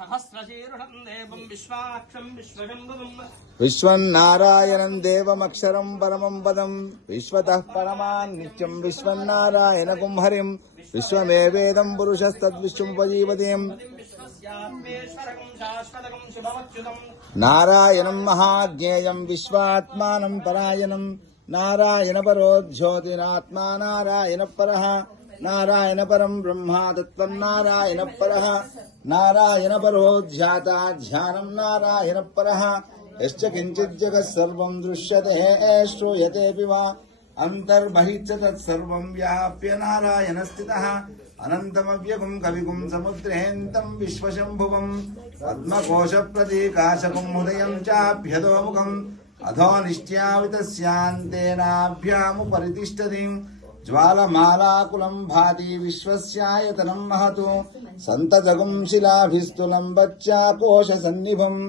सहस्रशीर्षं देवं विश्वाक्षं विश्वशम्भुवं विश्वन्नारायणं देवमक्षरं परमं पदं विश्वतः परमान् नित्यं विश्वन्नारायणगुं हरिं विश्वमेवेदं पुरुषस्तद्विश्वमुपजीवतीम् नारायणं महाज्ञेयं विश्वात्मानं परायणं नारायणपरो ज्योतिरात्मा नारायणपरः नारायणपरं ब्रह्मा तत्त्वं नारायणपरः नारायणपरो ध्याता ध्यानं नारायणपरः यश्च किञ्चित् जगत् सर्वं दृश्यते श्रूयतेऽपि वा अन्तर्बहिश्च तत्सर्वं व्याप्य नारायणस्थितः अनन्तमव्यगुं कविगुं समुद्रेऽन्तं विश्वशम्भुवं पद्मकोशप्रतीकाशकं हृदयं चाभ्यतोमुखम् अधो निश्च्यावितस्यान्तेनाभ्यामुपरितिष्ठति ज्वालमालाकुलं भाति विश्वस्यायतनं महतु सन्तजगुं शिलाभिस्तुलं बच्चाकोशसन्निभम्